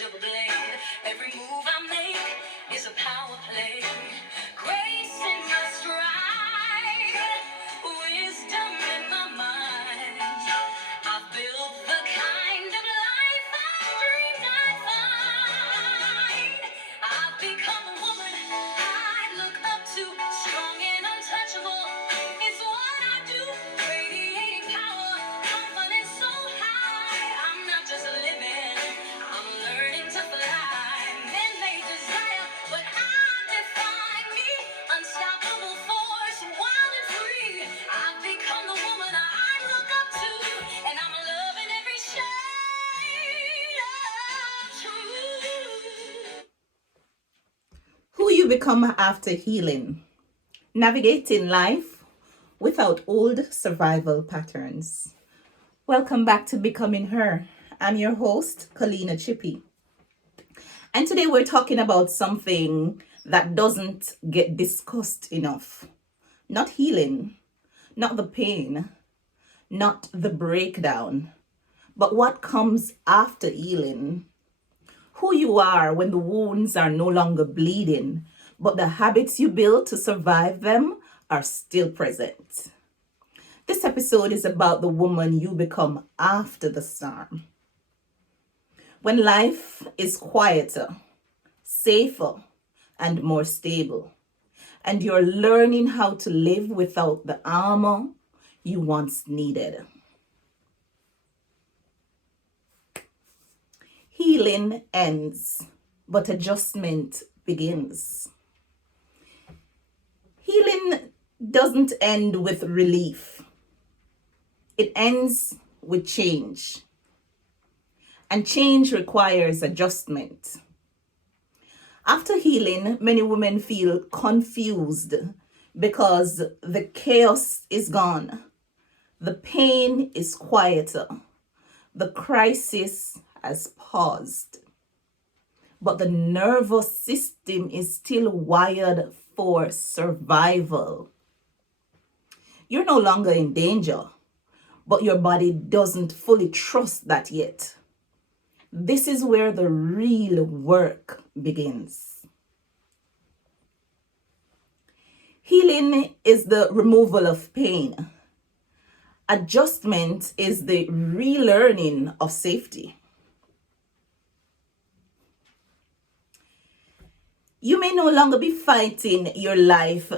to blame. Every move I make is a power play. Grace in my stride, wisdom in my mind. I've built the kind of life I dreamed I'd find. I've become a woman I look up to, strong and untouchable. It's what I do, radiating power, confidence so high. I'm not just living, I'm learning to fly. Men may desire, but I define me. Unstoppable force, wild and free. I've become the woman I look up to, and I'm loving every shade of truth. Who you become after healing. Navigating life without old survival patterns. Welcome back to Becoming Her. I'm your host, Kalina Chippy. And today we're talking about something that doesn't get discussed enough. Not healing, not the pain, not the breakdown, but what comes after healing. Who you are when the wounds are no longer bleeding, but the habits you built to survive them are still present. This episode is about the woman you become after the storm. When life is quieter, safer, and more stable, and you're learning how to live without the armor you once needed. Healing ends, but adjustment begins. Healing doesn't end with relief. It ends with change. And change requires adjustment. After healing, many women feel confused because the chaos is gone. The pain is quieter. The crisis has paused. But the nervous system is still wired for survival. You're no longer in danger, but your body doesn't fully trust that yet. This is where the real work begins. Healing is the removal of pain. Adjustment is the relearning of safety. You may no longer be fighting your life,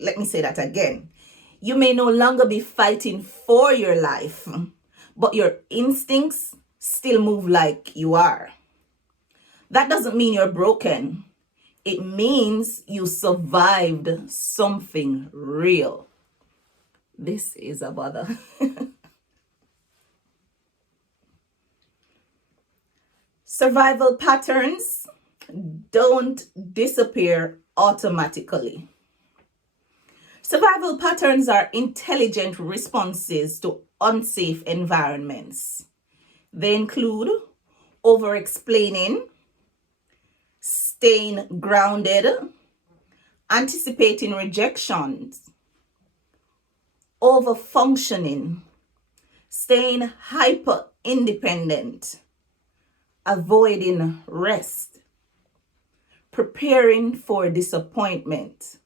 let me say that again. You may no longer be fighting for your life, but your instincts still move like you are. That doesn't mean you're broken. It means you survived something real. This is a bother. Survival patterns don't disappear automatically. Survival patterns are intelligent responses to unsafe environments. They include overexplaining, staying grounded, anticipating rejections, overfunctioning, staying hyper-independent, avoiding rest, preparing for disappointment.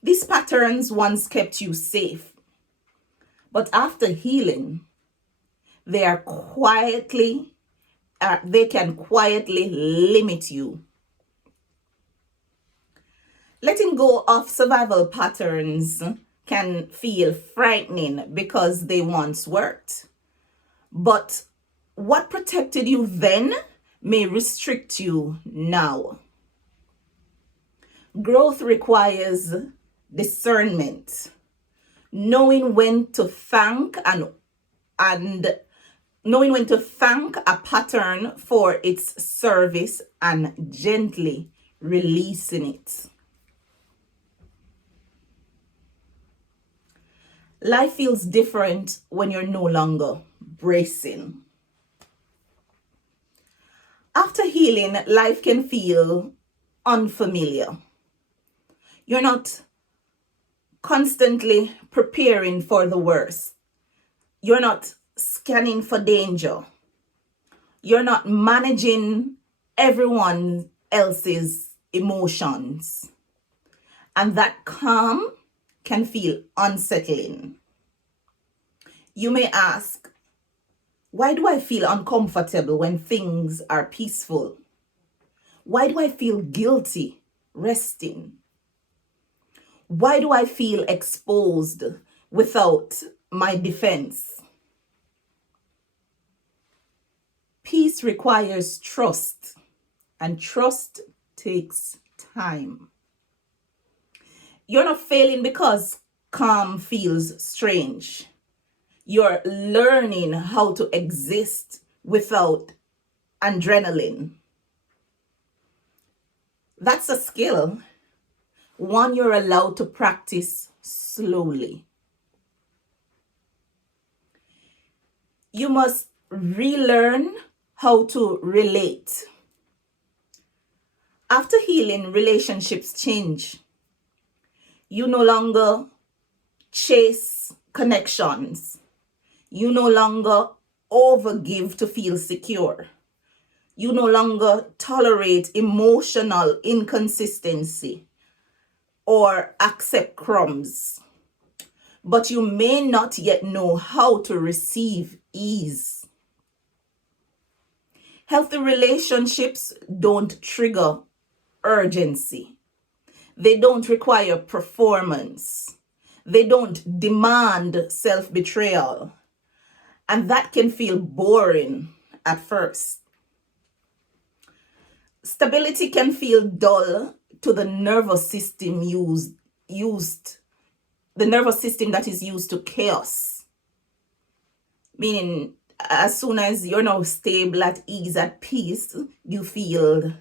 These patterns once kept you safe, but after healing, they can quietly limit you. Letting go of survival patterns can feel frightening because they once worked. But what protected you then may restrict you now. Growth requires discernment, knowing when to thank knowing when to thank a pattern for its service and gently releasing it. Life feels different when you're no longer bracing. After healing, life can feel unfamiliar. You're not constantly preparing for the worst. You're not scanning for danger. You're not managing everyone else's emotions. And that calm can feel unsettling. You may ask, why do I feel uncomfortable when things are peaceful? Why do I feel guilty resting? Why do I feel exposed without my defense? Peace requires trust, and trust takes time. You're not failing because calm feels strange. You're learning how to exist without adrenaline. That's a skill, one you're allowed to practice slowly. You must relearn how to relate. After healing, relationships change. You no longer chase connections. You no longer overgive to feel secure. You no longer tolerate emotional inconsistency or accept crumbs. But you may not yet know how to receive ease. Healthy relationships don't trigger urgency. They don't require performance. They don't demand self-betrayal. And that can feel boring at first. Stability can feel dull to the nervous system the nervous system that is used to chaos. Meaning, as soon as you're now stable, at ease, at peace, you feel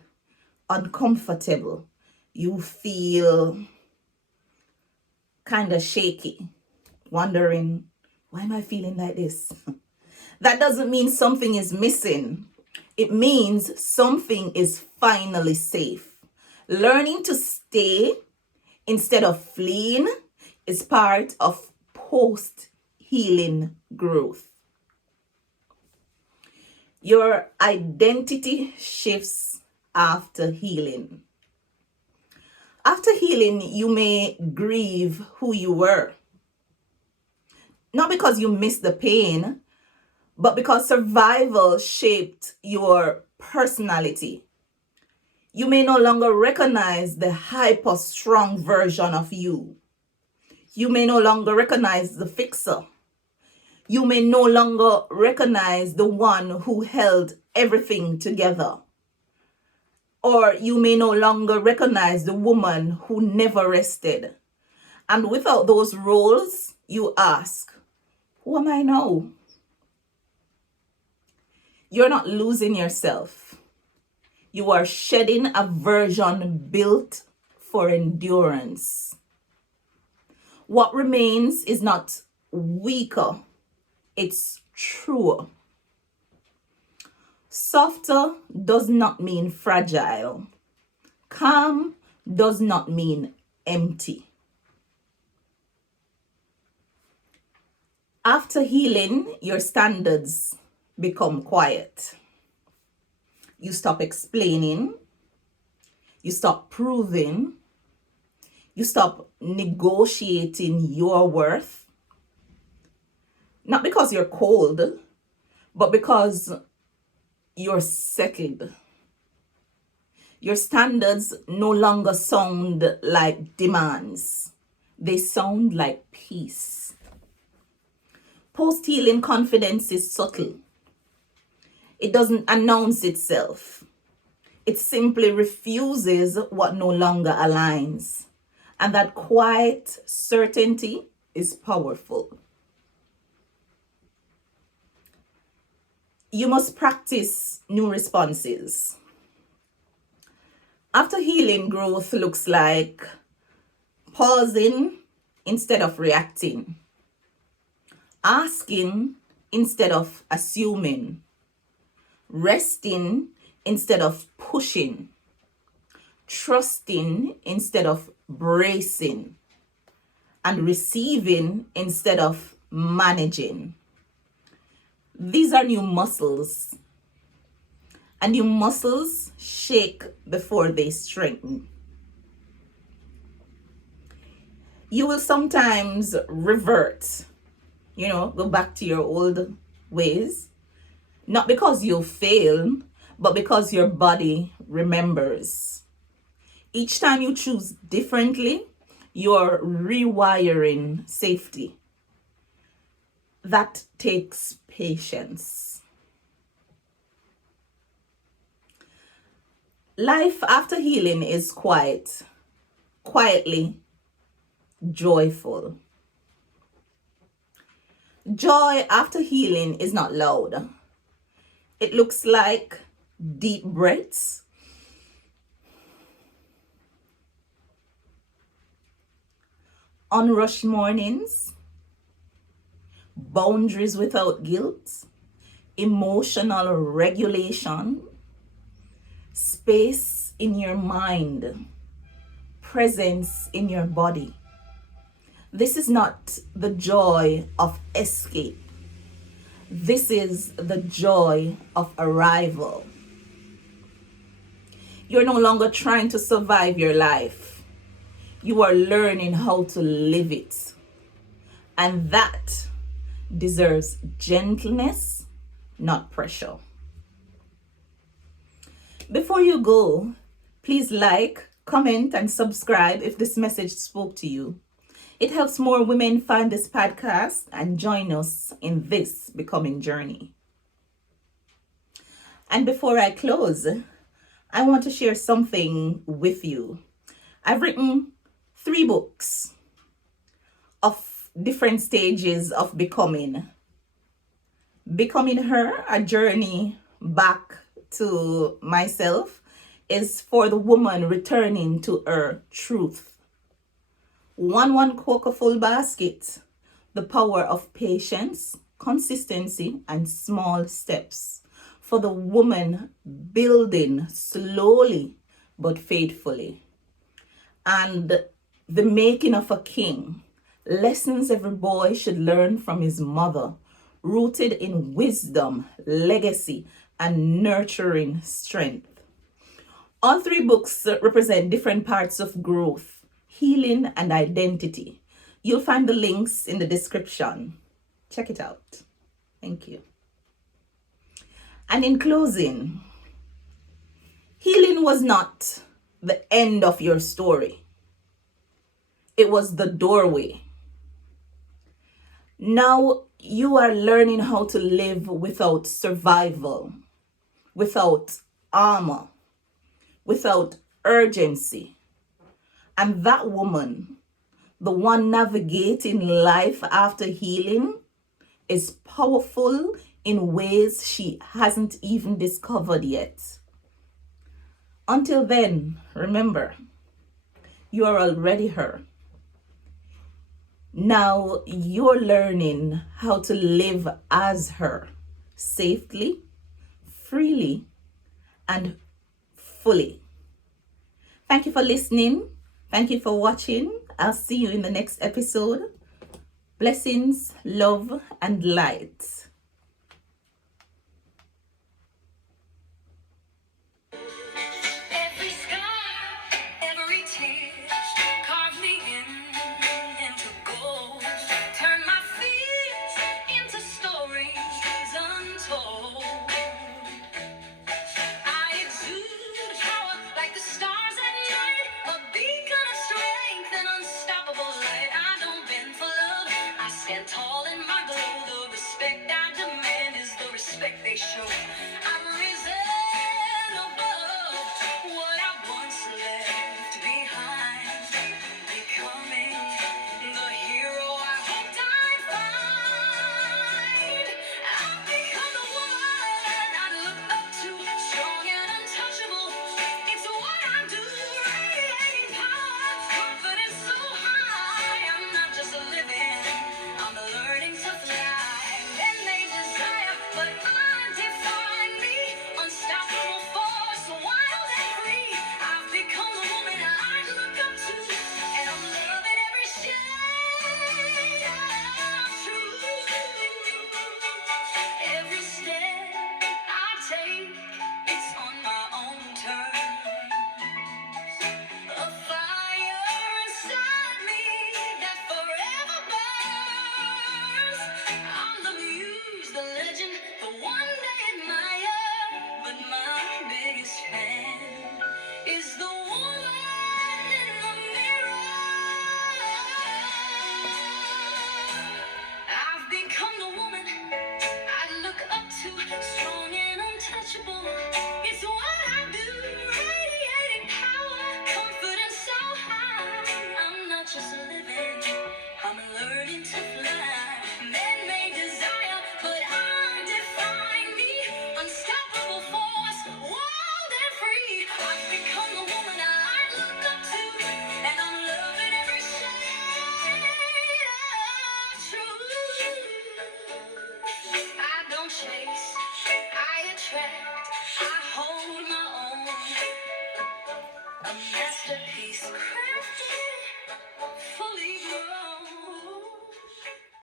uncomfortable. You feel kind of shaky, wondering, why am I feeling like this? That doesn't mean something is missing. It means something is finally safe. Learning to stay instead of fleeing is part of post-healing growth. Your identity shifts after healing. After healing, you may grieve who you were. Not because you missed the pain, but because survival shaped your personality. You may no longer recognize the hyper-strong version of you. You may no longer recognize the fixer. You may no longer recognize the one who held everything together. Or you may no longer recognize the woman who never rested. And without those roles, you ask, who am I now? You're not losing yourself. You are shedding a version built for endurance. What remains is not weaker, it's truer. Softer does not mean fragile. Calm does not mean empty. After healing, your standards become quiet. You stop explaining. You stop proving. You stop negotiating your worth. Not because you're cold, but because you're settled. Your standards no longer sound like demands. They sound like peace. Post-healing confidence is subtle. It doesn't announce itself. It simply refuses what no longer aligns. And that quiet certainty is powerful. You must practice new responses. After healing, growth looks like pausing instead of reacting, asking instead of assuming, resting instead of pushing, trusting instead of bracing, and receiving instead of managing. These are new muscles. and your muscles shake before they strengthen. You will sometimes revert, go back to your old ways, not because you fail, but because your body remembers. Each time you choose differently, you're rewiring safety. That takes patience. Life after healing is quietly joyful. Joy after healing is not loud. It looks like deep breaths, unrushed mornings, boundaries without guilt, emotional regulation, space in your mind, presence in your body. This is not the joy of escape. This is the joy of arrival. You're no longer trying to survive your life. You are learning how to live it. And that deserves gentleness, not pressure. Before you go, please like, comment, and subscribe if this message spoke to you. It helps more women find this podcast and join us in this becoming journey. And before I close, I want to share something with you. I've written 3 books of different stages of becoming. Becoming Her, a journey back to myself, is for the woman returning to her truth. One cocoa full basket, the power of patience, consistency, and small steps for the woman building slowly but faithfully. And the making of a king, lessons every boy should learn from his mother, rooted in wisdom, legacy, and nurturing strength. All 3 books represent different parts of growth, healing, and identity. You'll find the links in the description. Check it out. Thank you. And in closing, healing was not the end of your story. It was the doorway. Now you are learning how to live without survival, without armor, without urgency. And that woman, the one navigating life after healing, is powerful in ways she hasn't even discovered yet. Until then, remember, you are already her. Now you're learning how to live as her, safely, freely, and fully. Thank you for listening. Thank you for watching. I'll see you in the next episode. Blessings, love, and light. Every scar, every tear, carve me into gold. Turn my fears into stories untold. I exude power like the stars at night, a beacon of strength and unstoppable light. I don't bend for love, I stand tall in my glow, the respect I a masterpiece.